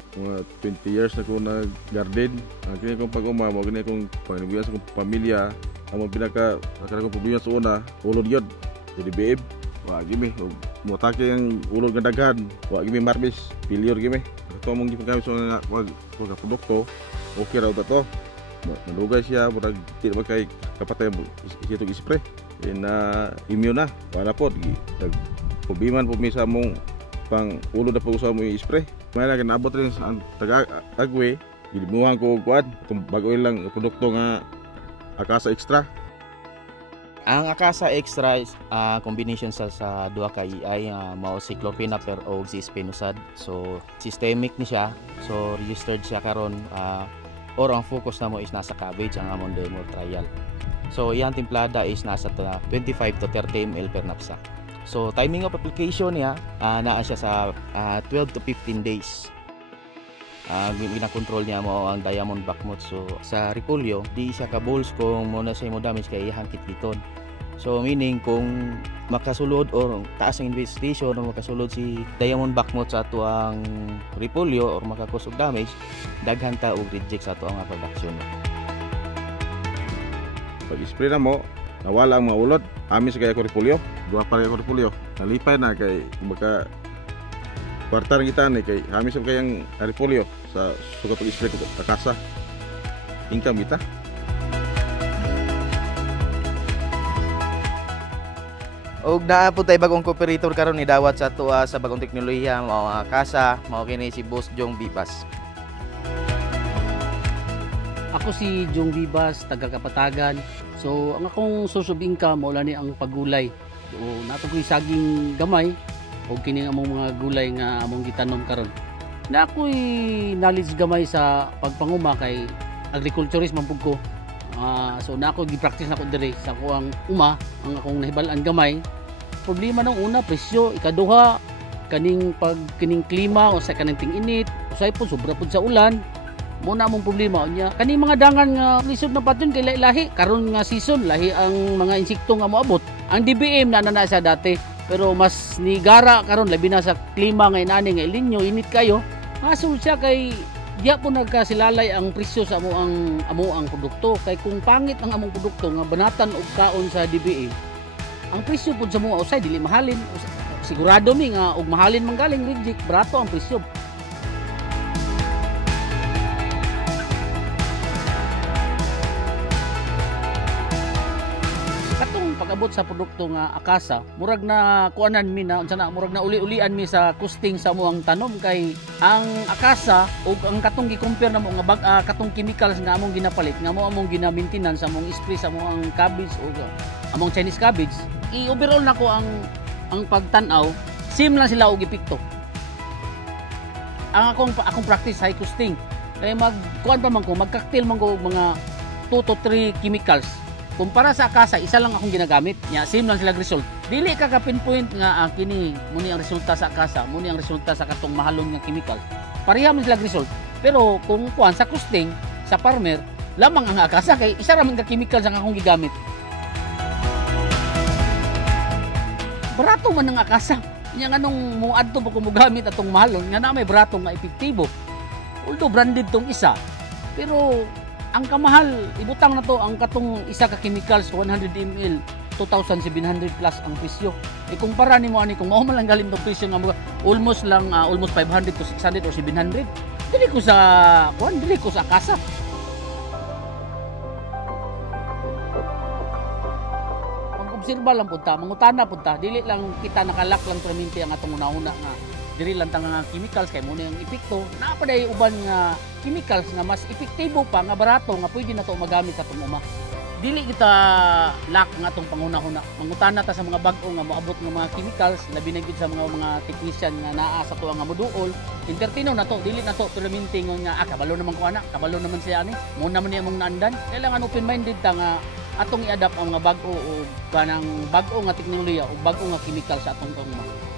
mga 20 years na ko nag-garden. Kini kong pag-uma, kini kong panginabuhi sa kong pamilya. Ang pinaka akong problema sa una, ulod yun. Jadi BM, wah gini, mutake yang ulod nga daghan, wah gini marbis, failure gini. Ito mong gipagamit sa mga produkto, okay raw ba to? Malugay siya, murag tidak makay kapatay itong ispray. Na immune na, wala po. Pubiman po misa mong pang ulo na po sa mo i-spray. May lang naabot rin sa Agwe, gilimuhan ko kuan, itong bagoy lang produkto nga Akasa Extra. Ang Akasa Extra is combination sa duha ka ay mao si clopinapir o si spinosad. So systemic ni siya. So registered siya karon or ang focus na mo is nasa cabbage ang among demo trial. So iyang timplada is nasa 25 to 30 ml per knapsack. So timing of application niya naa siya sa 12 to 15 days. Gina-control niya mo ang diamond backmoth. So sa repolyo di siya ka balls kung mo na siya mo damage kay iyang kitkiton. So meaning kung makasulod or taas ang investigation or makasulod si diamond backmoth sa ato ang repolyo or makakos og damage, daghan ta og reject sa ato ang production. Pag-spray na mo, nawala ang mga ulod, amis kay ako repolyo, duha pa rin ako repolyo. Nalipay na kay baka kwarta rin kita ni kay amis kay ang repolyo sa sugat pag-spray ko Akasa. Income kita. Og naa po tay bagong cooperator karon ni dawat sa ato sa bagong teknolohiya mao Akasa, mao kini si Boss Jong Bibas. Ako si Jong Bibas, taga Kapatagan. So ang akong source of income mao ni ang paggulay. So nato ko'y saging gamay o kini among mga gulay nga among gitanom karon. Na ako'y knowledge gamay sa pagpanguma kay agriculturist man pud ko. So na ako gi-practice na ko diri sa ako ang ang akong nahibal-an gamay. Problema nang una presyo, ikaduha kaning klima o sa kaning ting-init, usay pud sobra pud sa ulan. Muna among problema niya. Kaning mga dangan nga lisod na patyon kay lahi karon nga season lahi ang mga insekto nga moabot. Ang DBM na sa dati pero mas nigara karon labi na sa klima nga inani nga El Nino init kayo. Hasul siya kay diya po nagkasilalay ang presyo sa amo ang produkto kay kung pangit ang among produkto nga banatan og kaon sa DBM. Ang presyo pud sa mga usay dili mahalin. Sigurado mi nga og mahalin manggaling reject barato ang presyo. Pag-abot sa produkto nga Akasa, murag na kuanan mi na unsa na murag na uli-ulian mi sa costing sa mo ang tanom kay ang Akasa ug ang katong gi-compare namo nga katong chemicals nga among ginapalit nga mo among gina-maintenance sa among spray sa among cabbage o among Chinese cabbage. I-overall nako ang pagtan-aw, same lang sila og epekto. Ang akong practice high costing kay magkuan pa man ko mag-cocktail man ko mga 2 to 3 chemicals. Kumpara sa Akasa, isa lang akong ginagamit. Nya same lang sila result. Dili ka pinpoint nga kini muni ang resulta sa Akasa, muni ang resulta sa katong mahalon nga chemical. Pareha man sila result. Pero kung kuan sa costing sa farmer, lamang ang Akasa kay isa ra man ka chemical sa akong gigamit. Barato man ang Akasa. Nya nganong muadto pa ko mogamit atong mahalon nga na may barato nga epektibo. Although branded tong isa, pero ang kamahal, ibutang na to ang katong isa ka chemicals 100 ml 2,700 plus ang presyo. Ikumpara nimo ani kung mao man lang galing tong presyo nga almost 500 to 600 or 700. Dili ko sa Akasa. Mag-obserba lang punta, mangutana punta, dili lang kita nakalak lang perminti ang atong una-una nga diri lang tang nga chemicals kay mo na yung epekto. Naa pa day uban nga chemicals nga mas epektibo pa nga barato nga pwede na to magamit sa atong uma. Dili kita lak nga atong panguna-una. Mangutana ta sa mga bag-o nga moabot nga mga chemicals labi na gid sa mga technician nga naa sa tuwa nga moduol. Entertaino na to, dili na to perminti nga kabalo naman ko ana, kabalo naman siya ani. Mo naman niya mong naandan. Kailangan open-minded ta nga atong i-adapt ang mga bag-o o kanang bag-o nga teknolohiya o bag-o nga chemical sa atong uma.